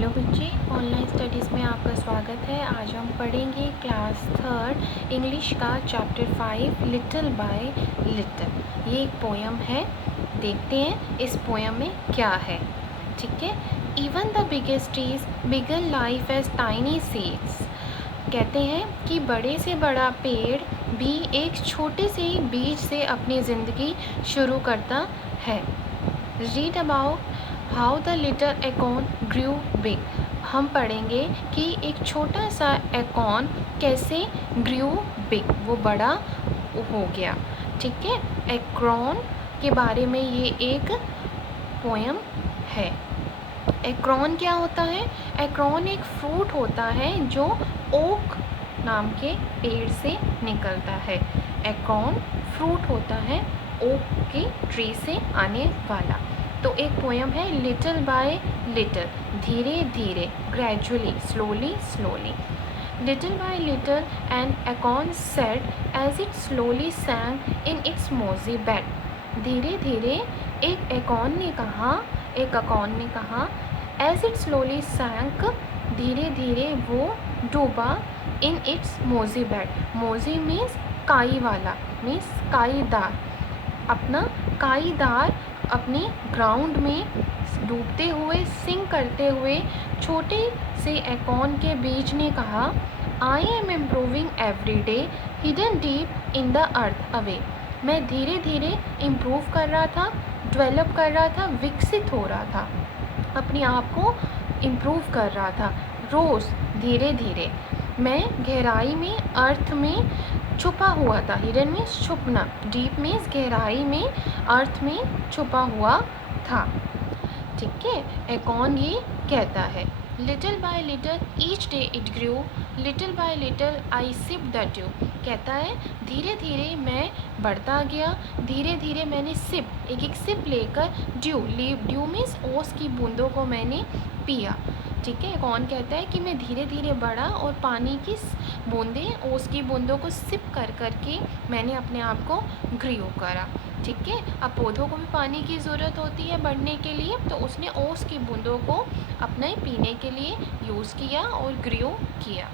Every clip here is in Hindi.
हेलो बच्चे, ऑनलाइन स्टडीज़ में आपका स्वागत है। आज हम पढ़ेंगे क्लास थर्ड इंग्लिश का चैप्टर 5 लिटिल बाय लिटिल। ये एक पोयम है, देखते हैं इस पोयम में क्या है। ठीक है। Even the biggest trees began life as tiny seeds. कहते हैं कि बड़े से बड़ा पेड़ भी एक छोटे से बीज से अपनी ज़िंदगी शुरू करता है। Read about how the little acorn grew big. हम पढ़ेंगे कि एक छोटा सा एकॉन कैसे ग्रू बिग, वो बड़ा हो गया। ठीक है। एकॉन के बारे में ये एक पोयम है। एकॉन क्या होता है? एकॉन एक फ्रूट होता है जो ओक नाम के पेड़ से निकलता है। एकॉन फ्रूट होता है ओक की ट्री से आने वाला। तो एक पोयम है लिटिल बाय लिटिल, धीरे धीरे, gradually, slowly slowly. Little by little an acorn said as it slowly sank in its mossy bed. धीरे धीरे एक एकॉन ने कहा एज इट स्लोली सैंक, धीरे धीरे वो डूबा in its mossy bed. Mossy means काई वाला, मीन्स काईदार, अपना काईदार अपनी ग्राउंड में डूबते हुए, सिंक करते हुए छोटे से एकॉन के बीज ने कहा, I am improving every day hidden deep in the earth away. मैं धीरे धीरे इम्प्रूव कर रहा था, डेवलप कर रहा था, विकसित हो रहा था, अपने आप को इम्प्रूव कर रहा था। रोज़ धीरे धीरे मैं गहराई में, अर्थ में छुपा हुआ था। हिडन मीन्स छुपना, डीप मीन्स गहराई में, अर्थ में छुपा हुआ था। ठीक है। एकॉन ये कहता है, little by little each day it grew, little by little I sip the dew. कहता है धीरे धीरे मैं बढ़ता गया, धीरे धीरे मैंने सिप, एक एक सिप लेकर ड्यू मीन्स ओस की बूंदों को मैंने पिया। ठीक है। कौन कहता है कि मैं धीरे धीरे बढ़ा और पानी की बूंदें, ओस की बूंदों को सिप कर करके मैंने अपने आप को ग्रो करा। ठीक है। अब पौधों को भी पानी की ज़रूरत होती है बढ़ने के लिए, तो उसने ओस की बूंदों को अपने पीने के लिए यूज़ किया और ग्रो किया।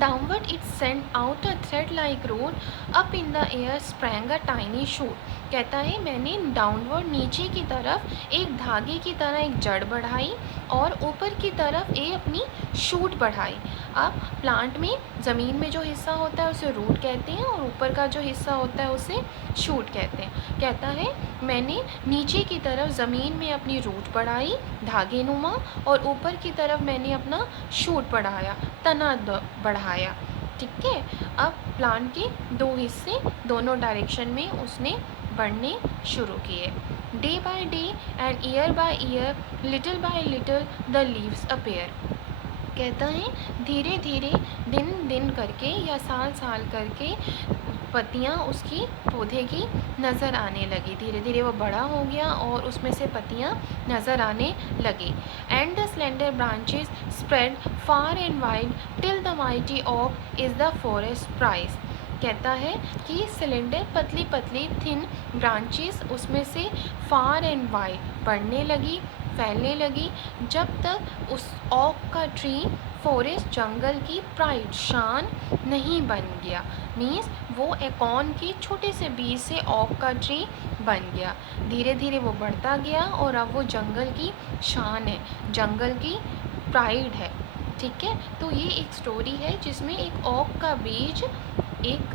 Downward it sent out a thread-like root, up in the air sprang a tiny shoot। कहता है मैंने डाउनवर्ड, नीचे की तरफ एक धागे की तरह एक जड़ बढ़ाई और ऊपर की तरफ अपनी शूट बढ़ाई। अब प्लांट में ज़मीन में जो हिस्सा होता है उसे रूट कहते हैं और ऊपर का जो हिस्सा होता है उसे शूट कहते हैं। कहता है मैंने नीचे की तरफ ज़मीन में अपनी रूट बढ़ाई, धागे नुमा, और ऊपर की तरफ मैंने अपना शूट बढ़ाया, तना बढ़ाया। ठीक है। अब प्लांट के दो हिस्से दोनों डायरेक्शन में उसने बढ़ने शुरू किए। Day by day and year by year, little by little the leaves appear. कहता है धीरे धीरे, दिन दिन करके या साल साल करके पत्तियाँ उसकी पौधे की नज़र आने लगी। धीरे धीरे वो बड़ा हो गया और उसमें से पत्तियाँ नज़र आने लगी। And the slender branches spread far and wide till the mighty oak is the forest pride. कहता है कि सिलेंडर, पतली पतली थिन ब्रांचेस उसमें से फार एंड वाइड बढ़ने लगी, फैलने लगी, जब तक उस ओक का ट्री फॉरेस्ट, जंगल की प्राइड, शान नहीं बन गया। मीन्स वो एकॉन के छोटे से बीज से ओक का ट्री बन गया। धीरे धीरे वो बढ़ता गया और अब वो जंगल की शान है, जंगल की प्राइड है। ठीक है। तो ये एक स्टोरी है जिसमें एक ओक का बीज, एक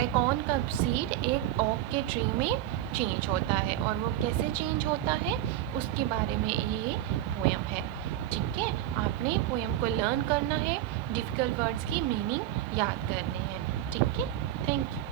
एकॉन का सीड एक ओक के ट्री में चेंज होता है, और वो कैसे चेंज होता है उसके बारे में ये पोयम है। ठीक है। आपने पोयम को लर्न करना है, डिफ़िकल्ट वर्ड्स की मीनिंग याद करने हैं। ठीक है। Thank you.